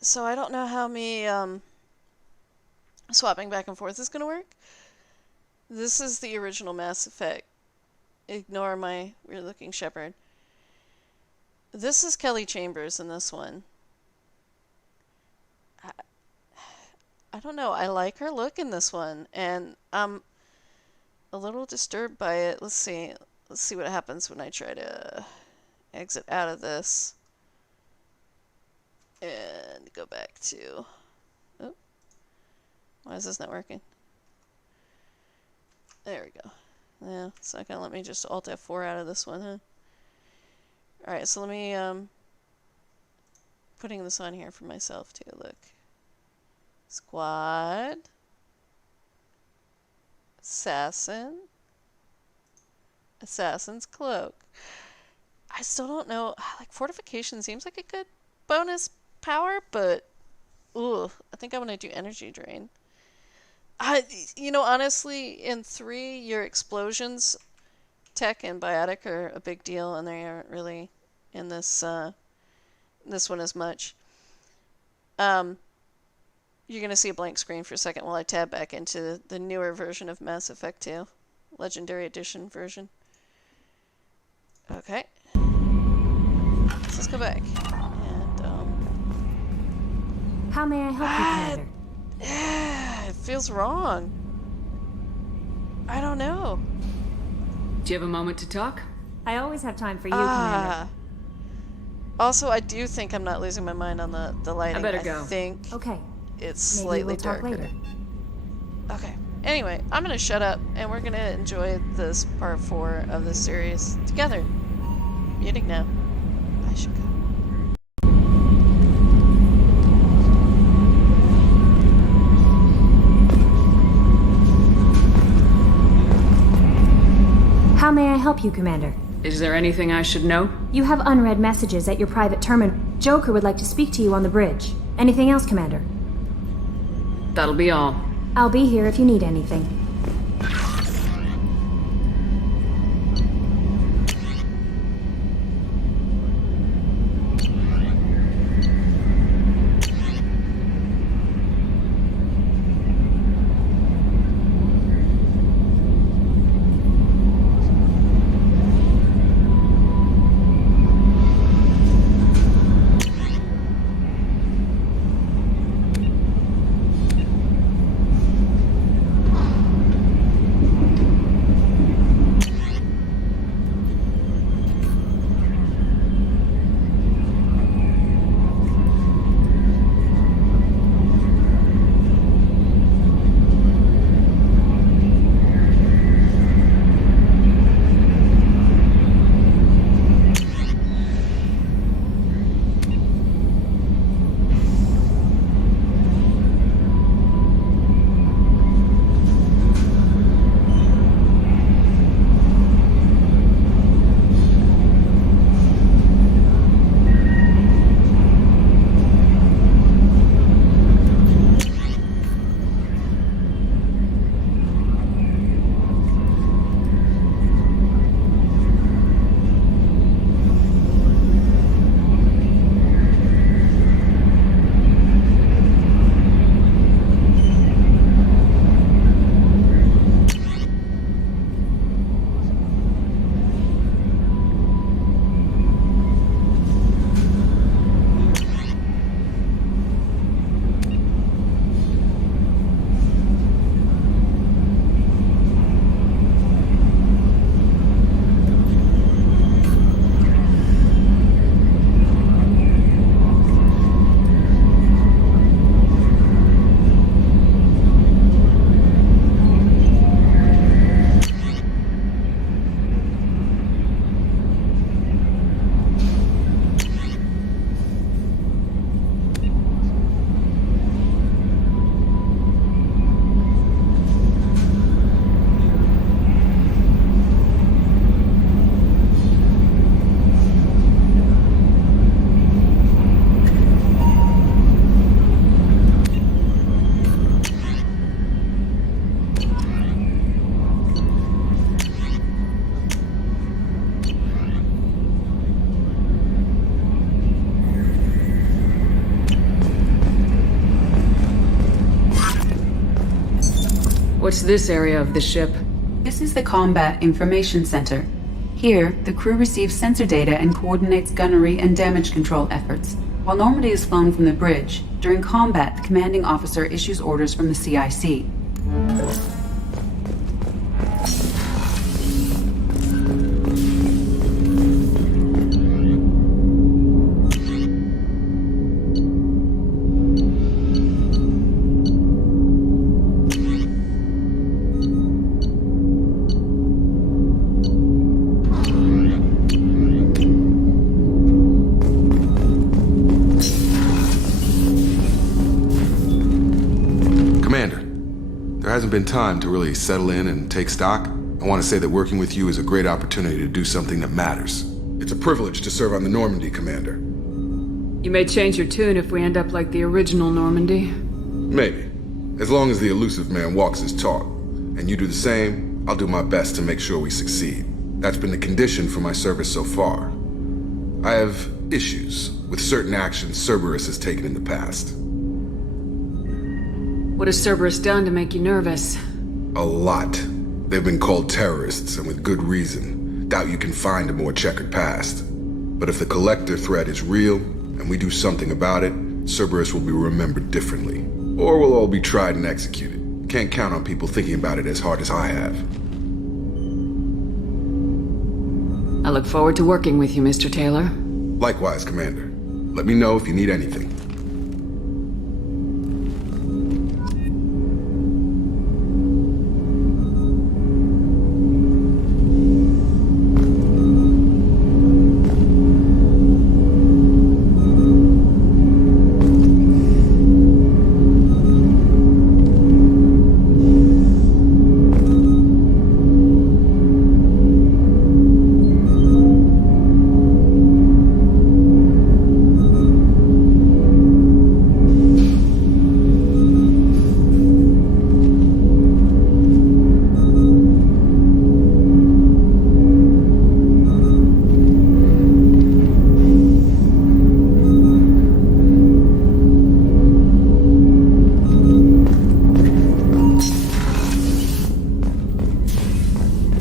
So I don't know how me swapping back and forth is gonna work. This is the original Mass Effect. Ignore my weird-looking shepherd. This is Kelly Chambers in this one. I, I don't know. I like her look in this one, and I'm a little disturbed by it. Let's see. Let's see what happens when I try to exit out of this and go back to. Oh, why is this not working? There we go. Yeah, it's not gonna let me just Alt F4 out of this one, huh? Alright, so let me, putting this on here for myself too, look. Squad. Assassin. Assassin's Cloak. I still don't know, like, Fortification seems like a good bonus power, but, ooh, I think I want to do Energy Drain. Honestly, in 3, your explosions, tech and biotic are a big deal, and they aren't really in this one as much. You're gonna see a blank screen for a second while I tab back into the newer version of Mass Effect 2, Legendary Edition version. Okay, let's go back. And how may I help you, Commander? It feels wrong. I don't know. Do you have a moment to talk? I always have time for you, Commander. Also, I do think I'm not losing my mind on the lighting. I better go. I think okay. It's slightly Maybe we'll talk darker. later. Okay. Anyway, I'm gonna shut up, and we're gonna enjoy this part 4 of the series together. Muting now. I should go. How may I help you, Commander? Is there anything I should know? You have unread messages at your private terminal. Joker would like to speak to you on the bridge. Anything else, Commander? That'll be all. I'll be here if you need anything. What's this area of the ship? This is the Combat Information Center. Here, the crew receives sensor data and coordinates gunnery and damage control efforts. While Normandy is flown from the bridge, during combat, the commanding officer issues orders from the CIC. There hasn't been time to really settle in and take stock. I want to say that working with you is a great opportunity to do something that matters. It's a privilege to serve on the Normandy, Commander. You may change your tune if we end up like the original Normandy. Maybe. As long as the elusive man walks his talk, and you do the same, I'll do my best to make sure we succeed. That's been the condition for my service so far. I have issues with certain actions Cerberus has taken in the past. What has Cerberus done to make you nervous? A lot. They've been called terrorists, and with good reason. Doubt you can find a more checkered past. But if the Collector threat is real, and we do something about it, Cerberus will be remembered differently. Or we'll all be tried and executed. Can't count on people thinking about it as hard as I have. I look forward to working with you, Mr. Taylor. Likewise, Commander. Let me know if you need anything.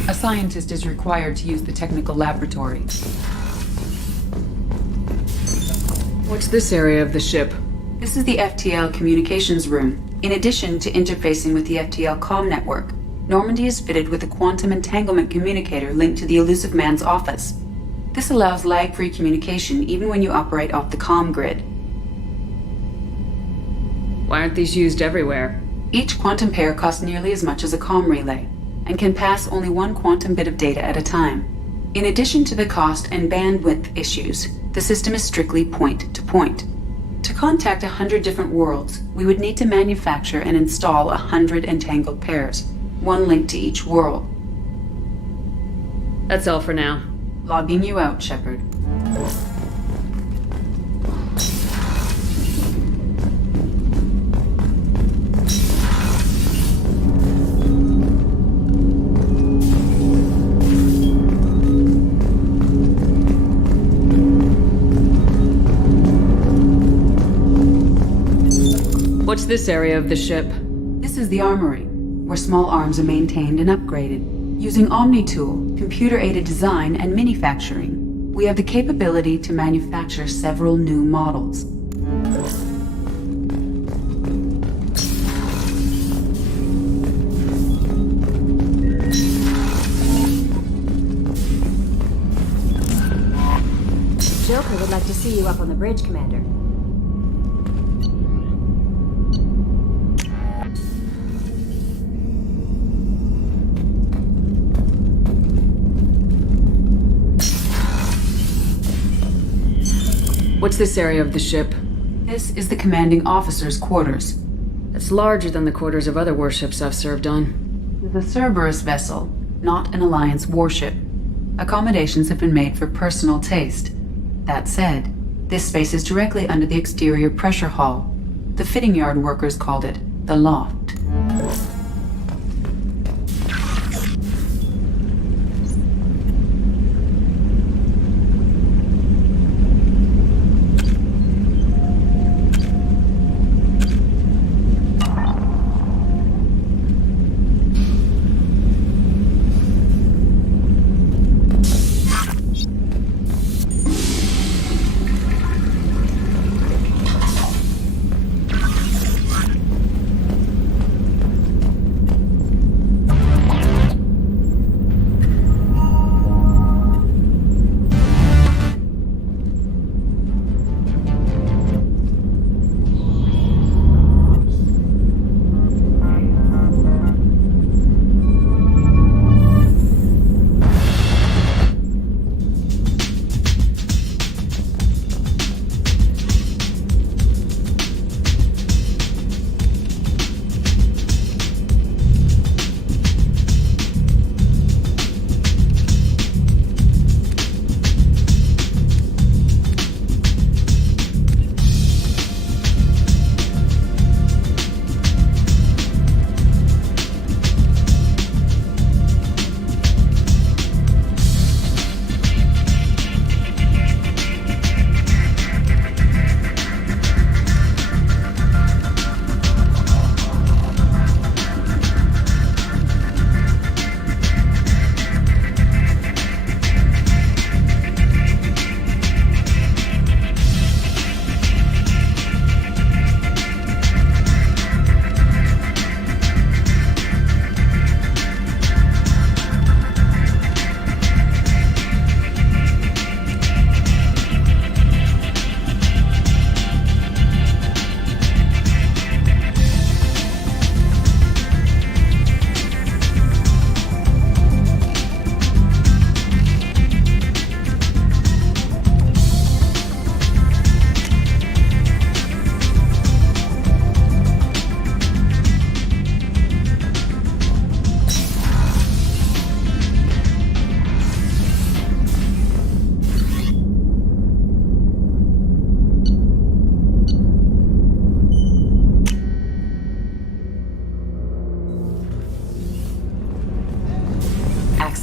A scientist is required to use the technical laboratory. What's this area of the ship? This is the FTL communications room. In addition to interfacing with the FTL comm network, Normandy is fitted with a quantum entanglement communicator linked to the elusive man's office. This allows lag-free communication even when you operate off the comm grid. Why aren't these used everywhere? Each quantum pair costs nearly as much as a comm relay, and can pass only one quantum bit of data at a time. In addition to the cost and bandwidth issues, the system is strictly point-to-point. To contact 100 different worlds, we would need to manufacture and install 100 entangled pairs, one link to each world. That's all for now. Logging you out, Shepard. What's this area of the ship? This is the armory, where small arms are maintained and upgraded. Using ME2, computer-aided design and manufacturing, we have the capability to manufacture several new models. Joker would like to see you up on the bridge, Commander. What's this area of the ship? This is the commanding officer's quarters. It's larger than the quarters of other warships I've served on. The Cerberus vessel, not an Alliance warship. Accommodations have been made for personal taste. That said, this space is directly under the exterior pressure hull. The fitting yard workers called it the loft.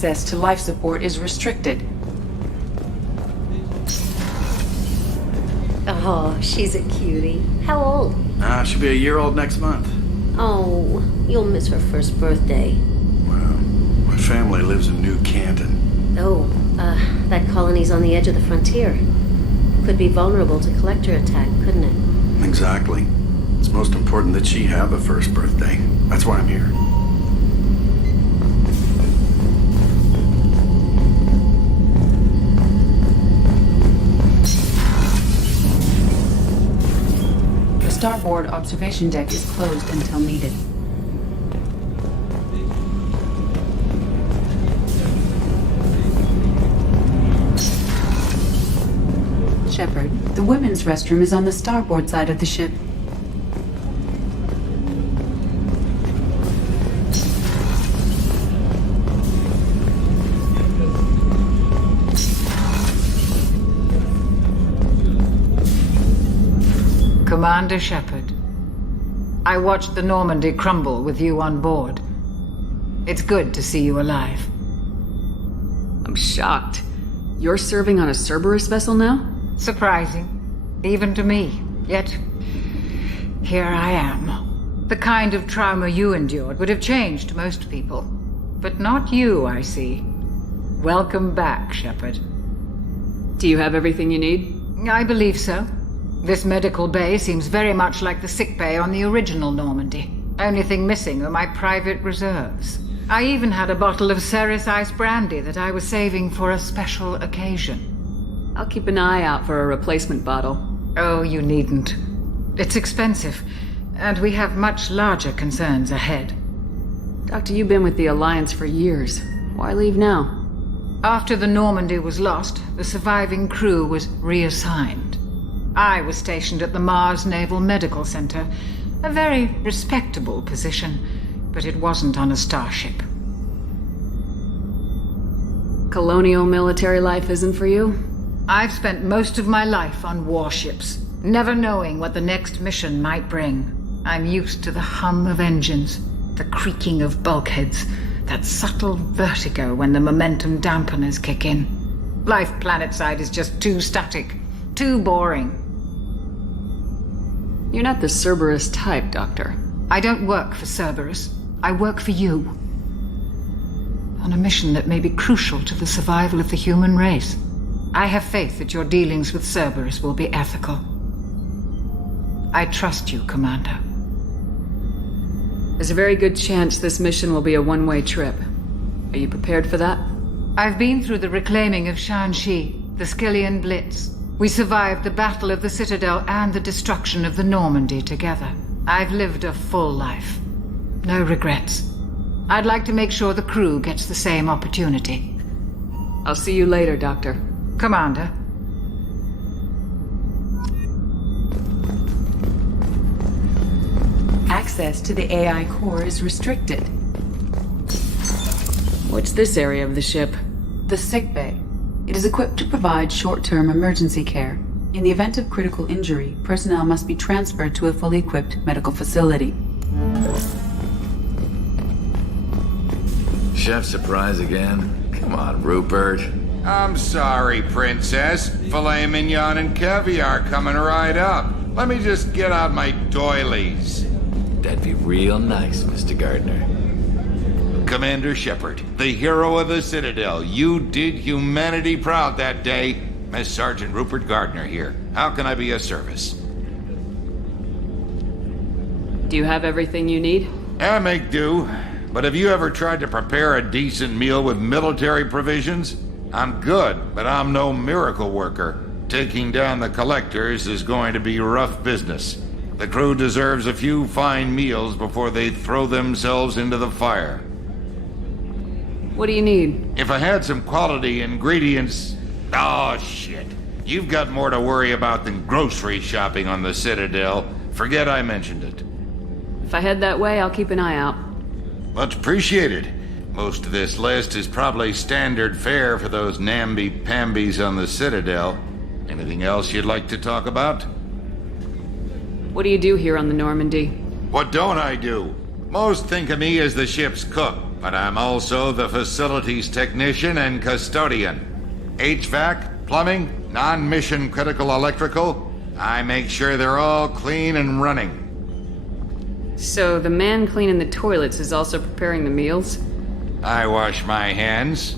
access to life support is restricted. Oh, she's a cutie. How old? She'll be a year old next month. Oh, you'll miss her first birthday. Well, my family lives in New Canton. Oh, that colony's on the edge of the frontier. Could be vulnerable to collector attack, couldn't it? Exactly. It's most important that she have a first birthday. That's why I'm here. The starboard observation deck is closed until needed. Shepard, the women's restroom is on the starboard side of the ship. Commander Shepard, I watched the Normandy crumble with you on board. It's good to see you alive. I'm shocked. You're serving on a Cerberus vessel now? Surprising, even to me. Yet, here I am. The kind of trauma you endured would have changed most people. But not you, I see. Welcome back, Shepard. Do you have everything you need? I believe so. This medical bay seems very much like the sick bay on the original Normandy. Only thing missing are my private reserves. I even had a bottle of Ceres Ice brandy that I was saving for a special occasion. I'll keep an eye out for a replacement bottle. Oh, you needn't. It's expensive, and we have much larger concerns ahead. Doctor, you've been with the Alliance for years. Why leave now? After the Normandy was lost, the surviving crew was reassigned. I was stationed at the Mars Naval Medical Center, a very respectable position, but it wasn't on a starship. Colonial military life isn't for you? I've spent most of my life on warships, never knowing what the next mission might bring. I'm used to the hum of engines, the creaking of bulkheads, that subtle vertigo when the momentum dampeners kick in. Life planetside is just too static, too boring. You're not the Cerberus type, Doctor. I don't work for Cerberus. I work for you. On a mission that may be crucial to the survival of the human race. I have faith that your dealings with Cerberus will be ethical. I trust you, Commander. There's a very good chance this mission will be a one-way trip. Are you prepared for that? I've been through the reclaiming of Shanxi, the Skillian Blitz. We survived the Battle of the Citadel and the destruction of the Normandy together. I've lived a full life. No regrets. I'd like to make sure the crew gets the same opportunity. I'll see you later, Doctor. Commander. Access to the AI core is restricted. What's this area of the ship? The sickbay. It is equipped to provide short-term emergency care. In the event of critical injury, personnel must be transferred to a fully equipped medical facility. Chef surprise again? Come on, Rupert. I'm sorry, Princess. Filet mignon and caviar coming right up. Let me just get out my doilies. That'd be real nice, Mr. Gardner. Commander Shepard, the hero of the Citadel. You did humanity proud that day. Miss Sergeant Rupert Gardner here. How can I be of service? Do you have everything you need? I make do. But have you ever tried to prepare a decent meal with military provisions? I'm good, but I'm no miracle worker. Taking down the collectors is going to be rough business. The crew deserves a few fine meals before they throw themselves into the fire. What do you need? If I had some quality ingredients... Oh, shit. You've got more to worry about than grocery shopping on the Citadel. Forget I mentioned it. If I head that way, I'll keep an eye out. Much appreciated. Most of this list is probably standard fare for those namby-pambies on the Citadel. Anything else you'd like to talk about? What do you do here on the Normandy? What don't I do? Most think of me as the ship's cook, but I'm also the facilities technician and custodian. HVAC, plumbing, non-mission critical electrical. I make sure they're all clean and running. So the man cleaning the toilets is also preparing the meals? I wash my hands.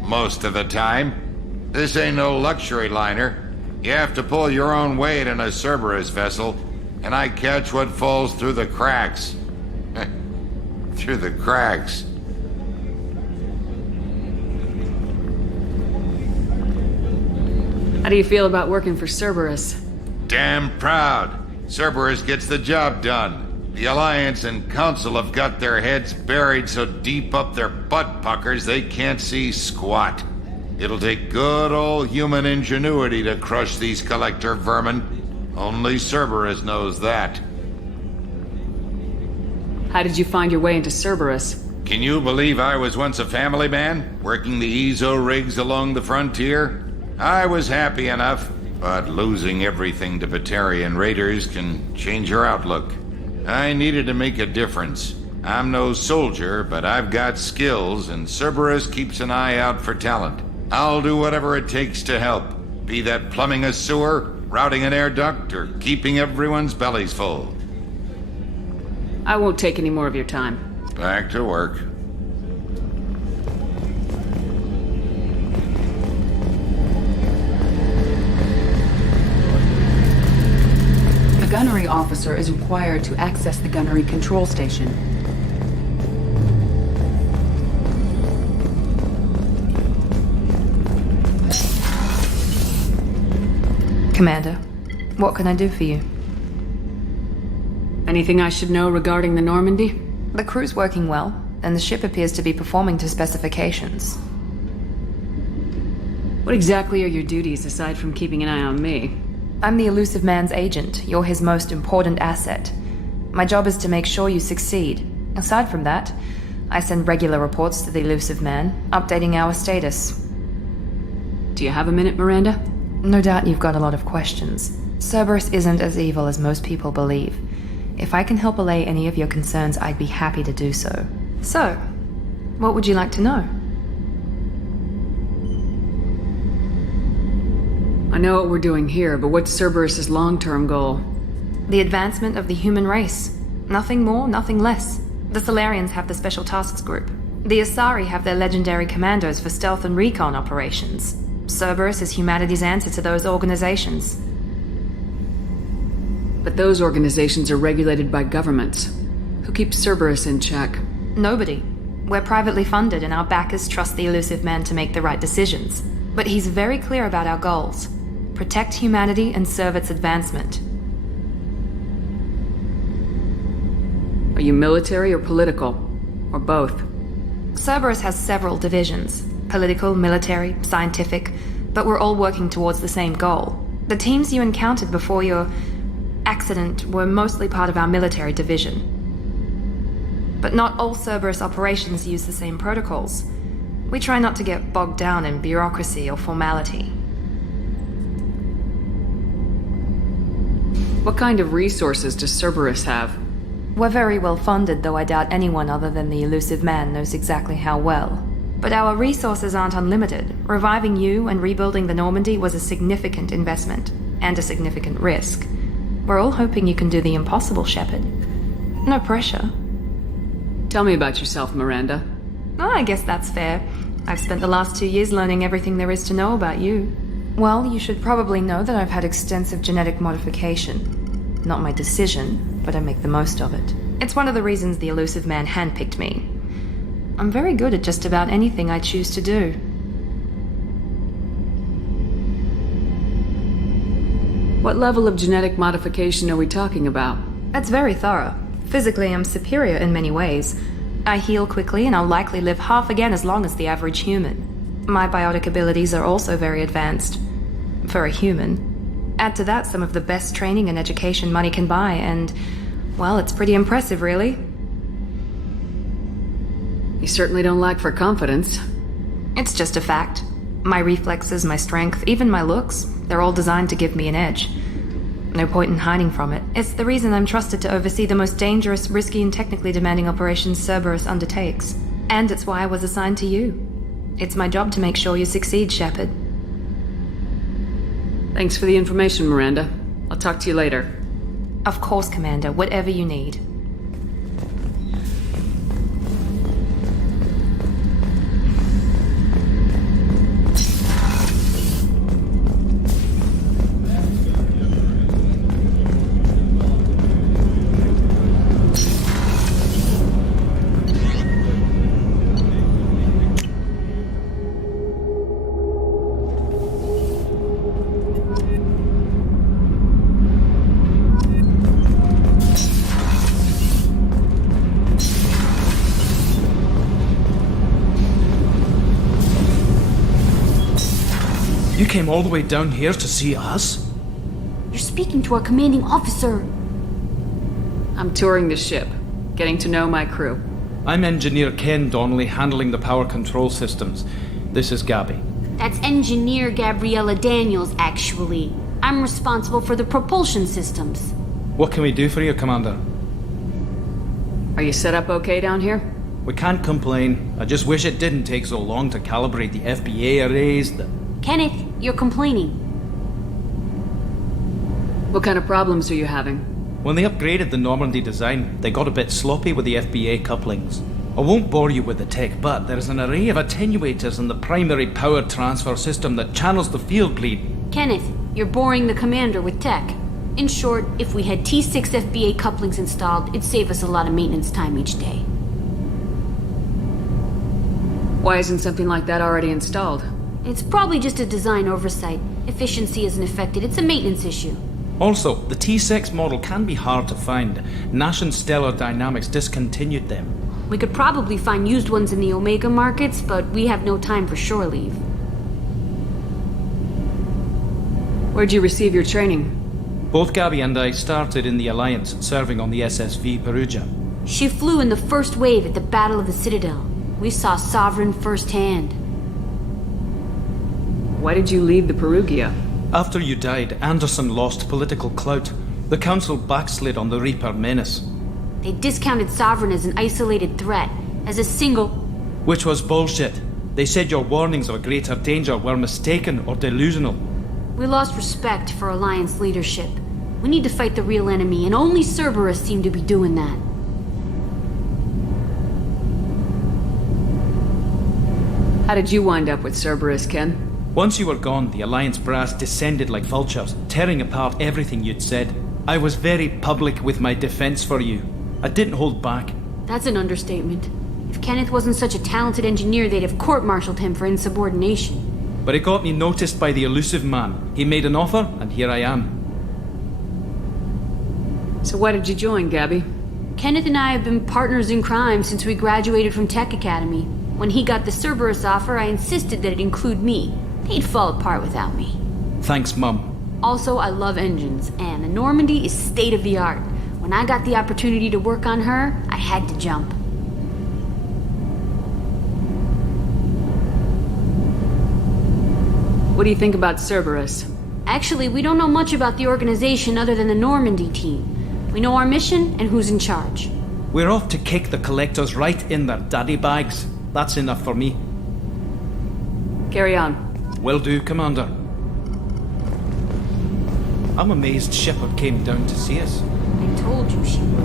Most of the time. This ain't no luxury liner. You have to pull your own weight in a Cerberus vessel, and I catch what falls through the cracks. Through the cracks. How do you feel about working for Cerberus? Damn proud. Cerberus gets the job done. The Alliance and Council have got their heads buried so deep up their butt puckers they can't see squat. It'll take good old human ingenuity to crush these collector vermin. Only Cerberus knows that. How did you find your way into Cerberus? Can you believe I was once a family man, working the EZO rigs along the frontier? I was happy enough, but losing everything to Batarian raiders can change your outlook. I needed to make a difference. I'm no soldier, but I've got skills, and Cerberus keeps an eye out for talent. I'll do whatever it takes to help, be that plumbing a sewer, routing an air duct, or keeping everyone's bellies full. I won't take any more of your time. Back to work. The gunnery officer is required to access the gunnery control station. Commander, what can I do for you? Anything I should know regarding the Normandy? The crew's working well, and the ship appears to be performing to specifications. What exactly are your duties aside from keeping an eye on me? I'm the Elusive Man's agent. You're his most important asset. My job is to make sure you succeed. Aside from that, I send regular reports to the Elusive Man, updating our status. Do you have a minute, Miranda? No doubt you've got a lot of questions. Cerberus isn't as evil as most people believe. If I can help allay any of your concerns, I'd be happy to do so. So, what would you like to know? I know what we're doing here, but what's Cerberus's long-term goal? The advancement of the human race. Nothing more, nothing less. The Solarians have the Special Tasks Group. The Asari have their legendary commandos for stealth and recon operations. Cerberus is humanity's answer to those organizations. But those organizations are regulated by governments. Who keeps Cerberus in check? Nobody. We're privately funded and our backers trust the Elusive Man to make the right decisions. But he's very clear about our goals. Protect humanity and serve its advancement. Are you military or political? Or both? Cerberus has several divisions. Political, military, scientific. But we're all working towards the same goal. The teams you encountered before your accident were mostly part of our military division. But not all Cerberus operations use the same protocols. We try not to get bogged down in bureaucracy or formality. What kind of resources does Cerberus have? We're very well funded, though I doubt anyone other than the Elusive Man knows exactly how well. But our resources aren't unlimited. Reviving you and rebuilding the Normandy was a significant investment, and a significant risk. We're all hoping you can do the impossible, Shepard. No pressure. Tell me about yourself, Miranda. Oh, I guess that's fair. I've spent the last 2 years learning everything there is to know about you. Well, you should probably know that I've had extensive genetic modification. Not my decision, but I make the most of it. It's one of the reasons the Elusive Man handpicked me. I'm very good at just about anything I choose to do. What level of genetic modification are we talking about? That's very thorough. Physically, I'm superior in many ways. I heal quickly, and I'll likely live half again as long as the average human. My biotic abilities are also very advanced. For a human. Add to that some of the best training and education money can buy, and, well, it's pretty impressive, really. You certainly don't lack for confidence. It's just a fact. My reflexes, my strength, even my looks, they're all designed to give me an edge. No point in hiding from it. It's the reason I'm trusted to oversee the most dangerous, risky, and technically demanding operations Cerberus undertakes. And it's why I was assigned to you. It's my job to make sure you succeed, Shepard. Thanks for the information, Miranda. I'll talk to you later. Of course, Commander, whatever you need. You came all the way down here to see us? You're speaking to our commanding officer. I'm touring the ship, getting to know my crew. I'm Engineer Ken Donnelly, handling the power control systems. This is Gabby. That's Engineer Gabriella Daniels, actually. I'm responsible for the propulsion systems. What can we do for you, Commander? Are you set up okay down here? We can't complain. I just wish it didn't take so long to calibrate the FBA arrays. Kenneth, you're complaining. What kind of problems are you having? When they upgraded the Normandy design, they got a bit sloppy with the FBA couplings. I won't bore you with the tech, but there is an array of attenuators in the primary power transfer system that channels the field bleed. Kenneth, you're boring the commander with tech. In short, if we had T6 FBA couplings installed, it'd save us a lot of maintenance time each day. Why isn't something like that already installed? It's probably just a design oversight. Efficiency isn't affected, it's a maintenance issue. Also, the T6 model can be hard to find. Nash and Stellar Dynamics discontinued them. We could probably find used ones in the Omega markets, but we have no time for shore leave. Where'd you receive your training? Both Gabby and I started in the Alliance, serving on the SSV Perugia. She flew in the first wave at the Battle of the Citadel. We saw Sovereign firsthand. Why did you leave the Perugia? After you died, Anderson lost political clout. The Council backslid on the Reaper menace. They discounted Sovereign as an isolated threat, as a single... Which was bullshit. They said your warnings of a greater danger were mistaken or delusional. We lost respect for Alliance leadership. We need to fight the real enemy, and only Cerberus seemed to be doing that. How did you wind up with Cerberus, Ken? Once you were gone, the Alliance brass descended like vultures, tearing apart everything you'd said. I was very public with my defense for you. I didn't hold back. That's an understatement. If Kenneth wasn't such a talented engineer, they'd have court-martialed him for insubordination. But it got me noticed by the elusive man. He made an offer, and here I am. So why did you join, Gabby? Kenneth and I have been partners in crime since we graduated from Tech Academy. When he got the Cerberus offer, I insisted that it include me. He'd fall apart without me. Thanks, Mum. Also, I love engines, and the Normandy is state-of-the-art. When I got the opportunity to work on her, I had to jump. What do you think about Cerberus? Actually, we don't know much about the organization other than the Normandy team. We know our mission and who's in charge. We're off to kick the Collectors right in their daddy bags. That's enough for me. Carry on. Will do, Commander. I'm amazed Shepard came down to see us. I told you she would.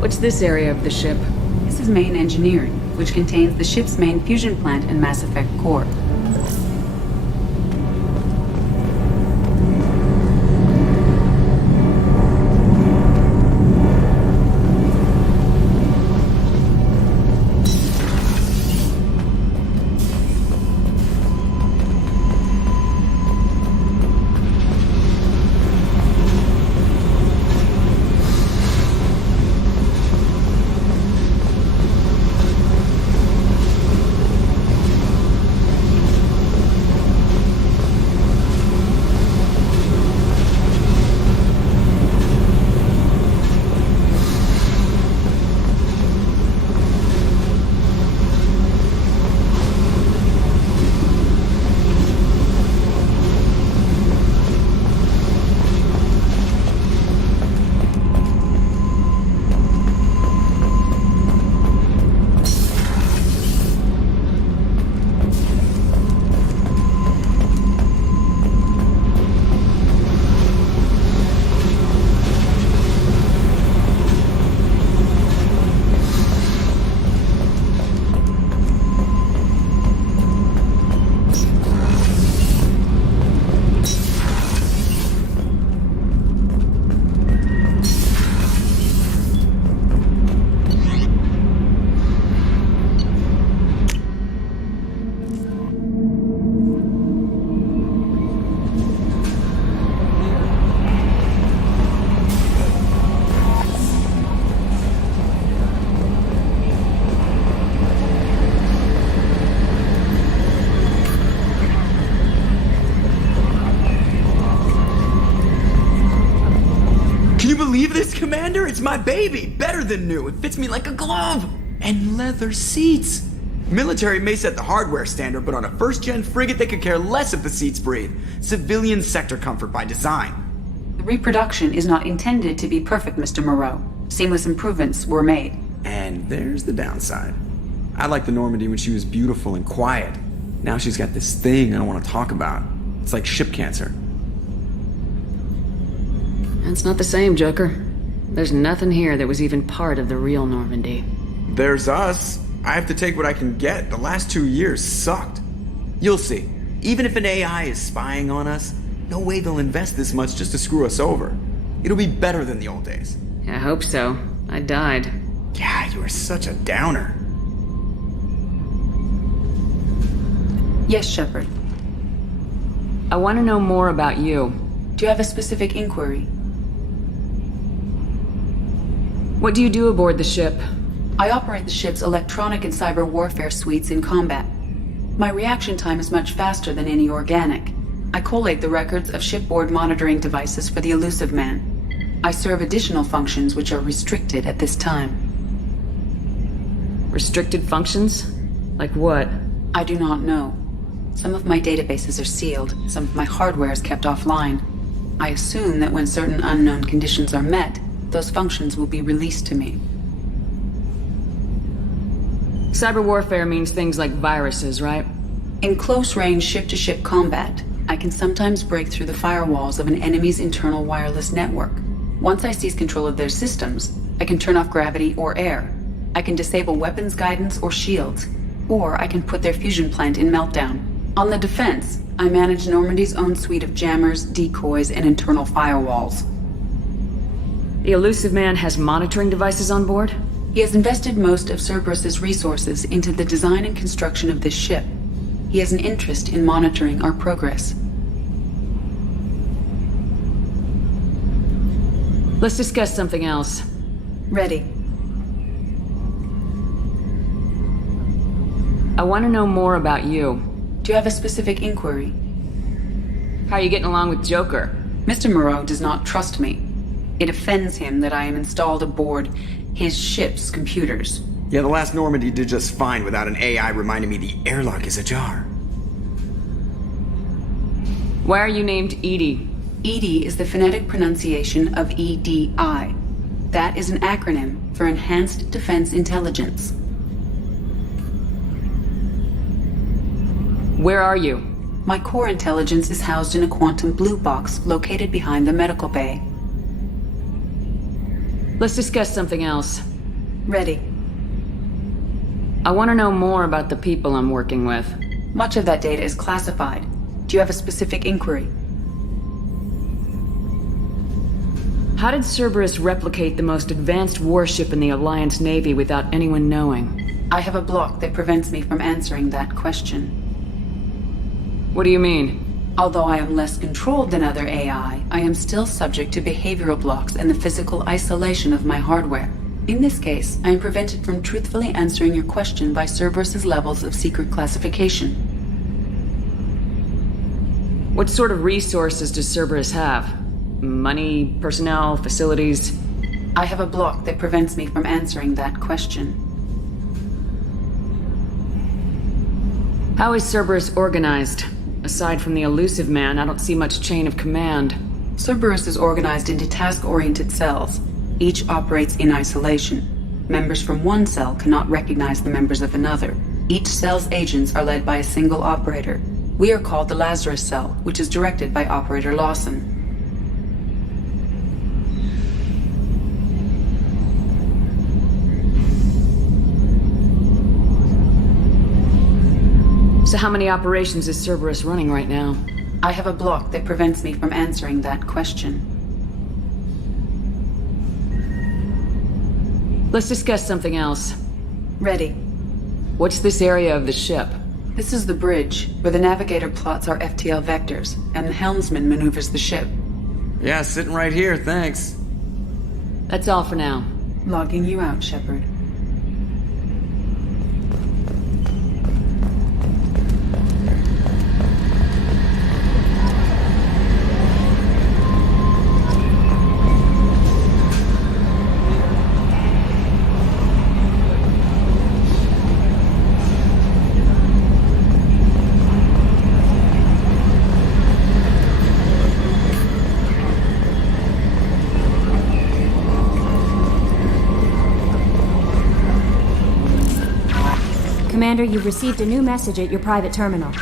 What's this area of the ship? This is main engineering, which contains the ship's main fusion plant and Mass Effect core. Can you believe this, Commander? It's my baby! Better than new. It fits me like a glove! And leather seats! Military may set the hardware standard, but on a first-gen frigate they could care less if the seats breathe. Civilian sector comfort by design. The reproduction is not intended to be perfect, Mr. Moreau. Seamless improvements were made. And there's the downside. I liked the Normandy when she was beautiful and quiet. Now she's got this thing I don't want to talk about. It's like ship cancer. That's not the same, Joker. There's nothing here that was even part of the real Normandy. There's us. I have to take what I can get. The last 2 years sucked. You'll see. Even if an AI is spying on us, no way they'll invest this much just to screw us over. It'll be better than the old days. I hope so. I died. Yeah, you were such a downer. Yes, Shepard. I want to know more about you. Do you have a specific inquiry? What do you do aboard the ship? I operate the ship's electronic and cyber warfare suites in combat. My reaction time is much faster than any organic. I collate the records of shipboard monitoring devices for the Elusive Man. I serve additional functions which are restricted at this time. Restricted functions? Like what? I do not know. Some of my databases are sealed, some of my hardware is kept offline. I assume that when certain unknown conditions are met, those functions will be released to me. Cyber warfare means things like viruses, right? In close-range ship-to-ship combat, I can sometimes break through the firewalls of an enemy's internal wireless network. Once I seize control of their systems, I can turn off gravity or air. I can disable weapons guidance or shields, or I can put their fusion plant in meltdown. On the defense, I manage Normandy's own suite of jammers, decoys, and internal firewalls. The Elusive Man has monitoring devices on board? He has invested most of Cerberus's resources into the design and construction of this ship. He has an interest in monitoring our progress. Let's discuss something else. Ready. I want to know more about you. Do you have a specific inquiry? How are you getting along with Joker? Mr. Moreau does not trust me. It offends him that I am installed aboard his ship's computers. Yeah, the last Normandy did just fine without an AI reminding me the airlock is ajar. Why are you named EDI? EDI is the phonetic pronunciation of EDI. That is an acronym for Enhanced Defense Intelligence. Where are you? My core intelligence is housed in a quantum blue box located behind the medical bay. Let's discuss something else. Ready. I want to know more about the people I'm working with. Much of that data is classified. Do you have a specific inquiry? How did Cerberus replicate the most advanced warship in the Alliance Navy without anyone knowing? I have a block that prevents me from answering that question. What do you mean? Although I am less controlled than other AI, I am still subject to behavioral blocks and the physical isolation of my hardware. In this case, I am prevented from truthfully answering your question by Cerberus's levels of secret classification. What sort of resources does Cerberus have? Money, personnel, facilities? I have a block that prevents me from answering that question. How is Cerberus organized? Aside from the Elusive Man, I don't see much chain of command. Cerberus is organized into task-oriented cells. Each operates in isolation. Members from one cell cannot recognize the members of another. Each cell's agents are led by a single operator. We are called the Lazarus Cell, which is directed by Operator Lawson. So how many operations is Cerberus running right now? I have a block that prevents me from answering that question. Let's discuss something else. Ready. What's this area of the ship? This is the bridge, where the navigator plots our FTL vectors, and the helmsman maneuvers the ship. Yeah, sitting right here, thanks. That's all for now. Logging you out, Shepard. Commander, you've received a new message at your private terminal.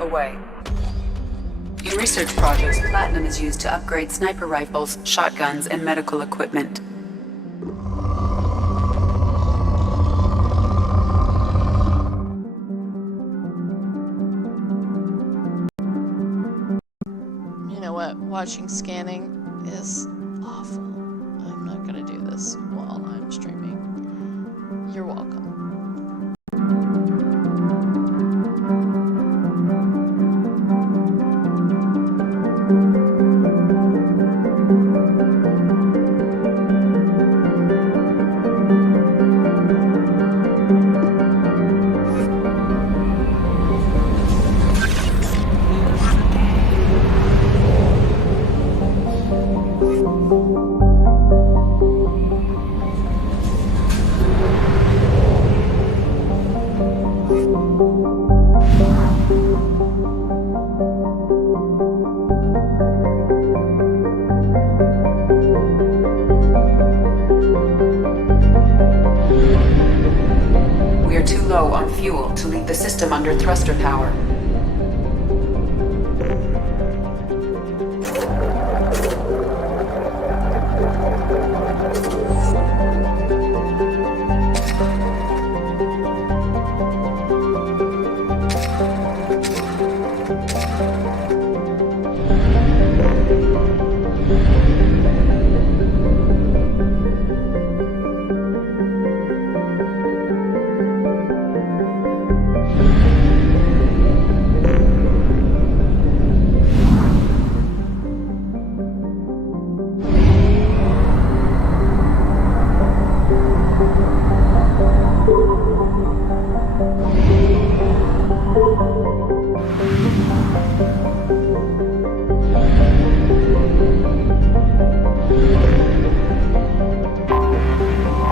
Away. In research projects, platinum is used to upgrade sniper rifles, shotguns, and medical equipment. You know what? Watching scanning is awful. I'm not gonna do this while I'm streaming. You're welcome. Fuel to leave the system under thruster power.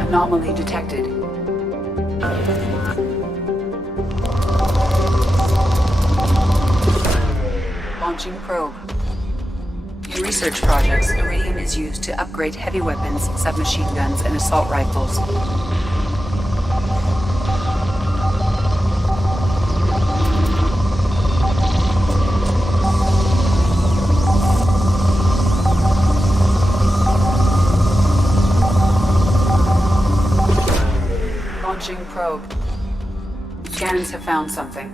Anomaly detected. Launching probe. In research projects, iridium is used to upgrade heavy weapons, submachine guns, and assault rifles. Launching probe. Scanners have found something.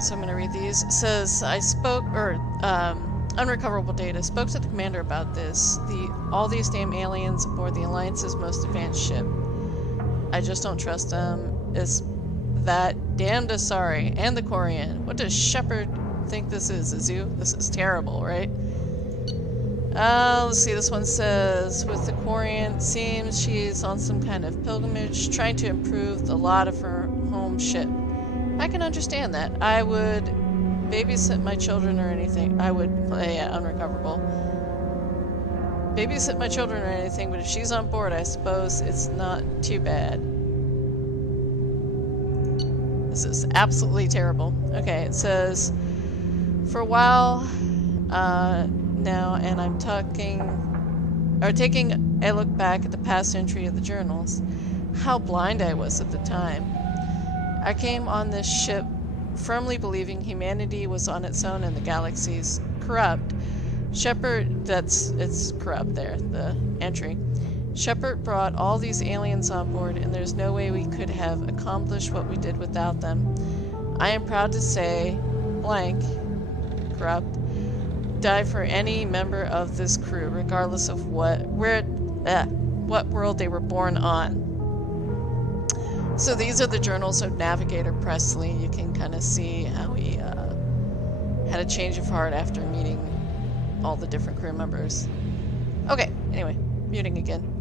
So I'm going to read these. It says, I spoke, or, unrecoverable data, spoke to the commander about this. All these damn aliens aboard the Alliance's most advanced ship. I just don't trust them. Is that damned Asari and the Quarian. What does Shepard think this is, Azu? This is terrible, right? Let's see, this one says, with the Quarian, it seems she's on some kind of pilgrimage, trying to improve the lot of her home ship. I can understand that. I would babysit my children or anything. I would, yeah, unrecoverable. Babysit my children or anything, but if she's on board, I suppose it's not too bad. This is absolutely terrible. Okay, it says, for a while now, and I'm taking a look back at the past entry of the journals. How blind I was at the time. I came on this ship firmly believing humanity was on its own and the galaxy's corrupt. Shepard, it's corrupt there, the entry. Shepard brought all these aliens on board, and there's no way we could have accomplished what we did without them. I am proud to say, blank, corrupt, die for any member of this crew, regardless of what world they were born on. So these are the journals of Navigator Presley. You can kind of see how he had a change of heart after meeting all the different crew members. Okay, anyway, muting again.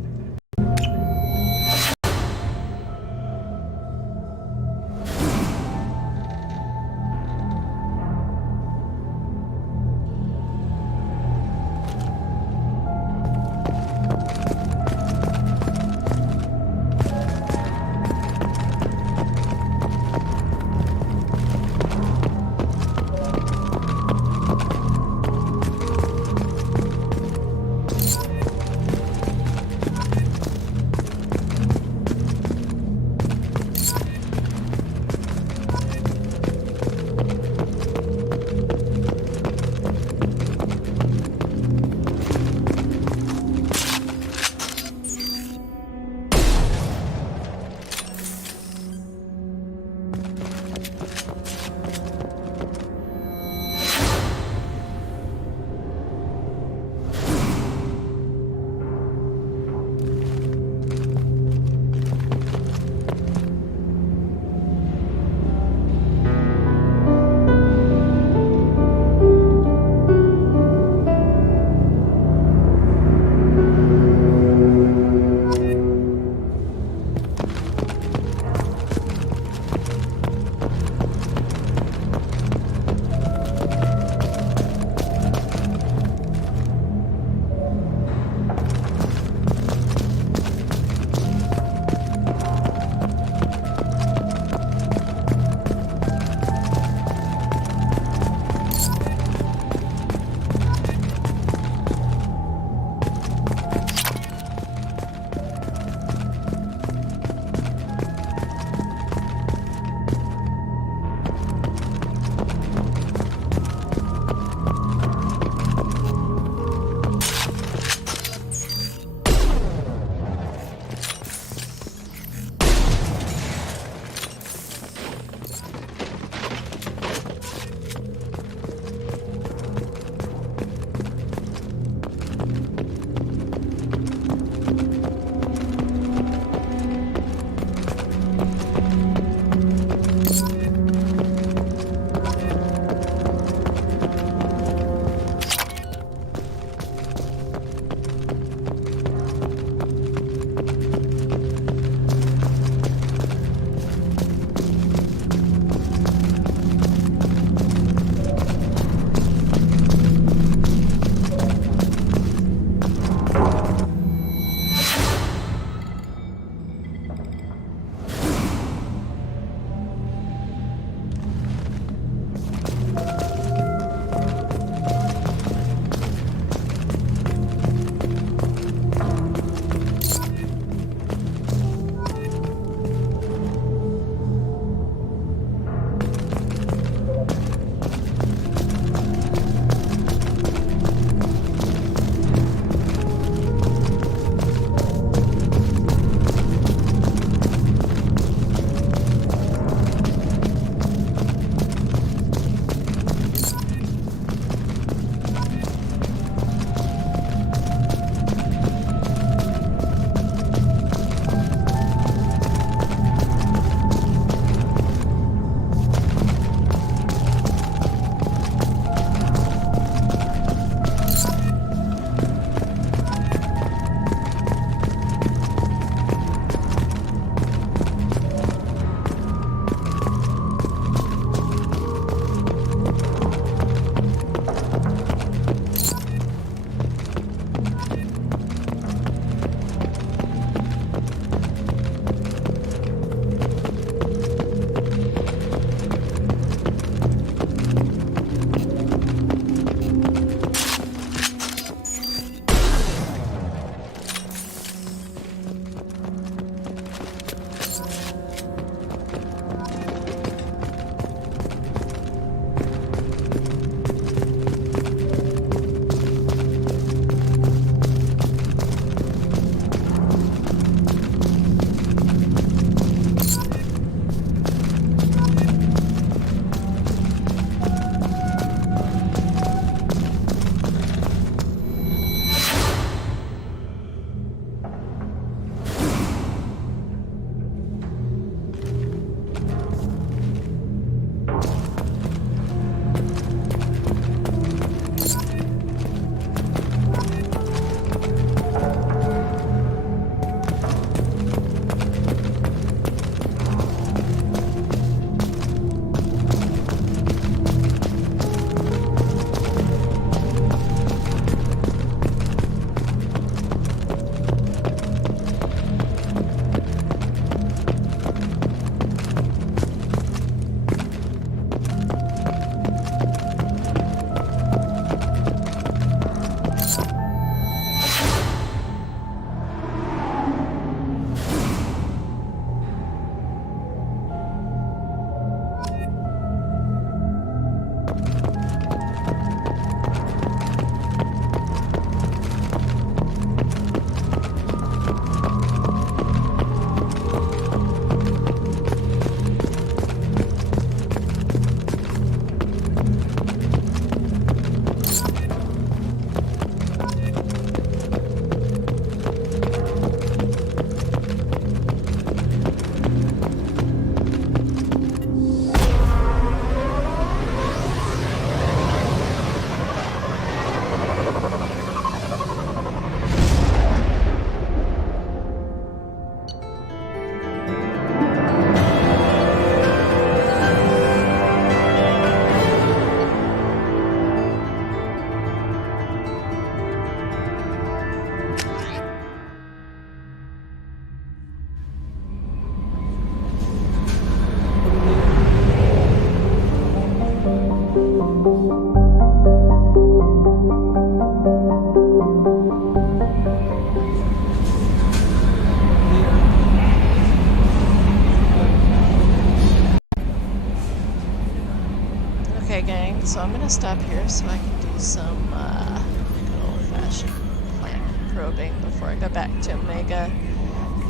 Okay, gang, so I'm gonna stop here so I can do some good old-fashioned plant probing before I go back to Omega.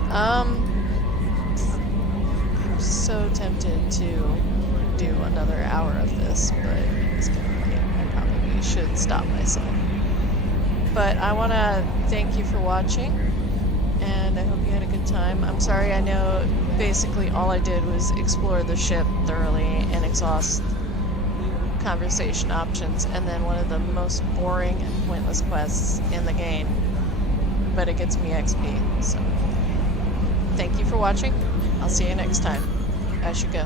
I'm so tempted to do another hour of this, but it's kind of late. I probably should stop myself. But I want to thank you for watching, and I hope you had a good time. I'm sorry, I know basically all I did was explore the ship thoroughly and exhaust conversation options, and then one of the most boring and pointless quests in the game, but it gets me XP, so thank you for watching. I'll see you next time. I should go.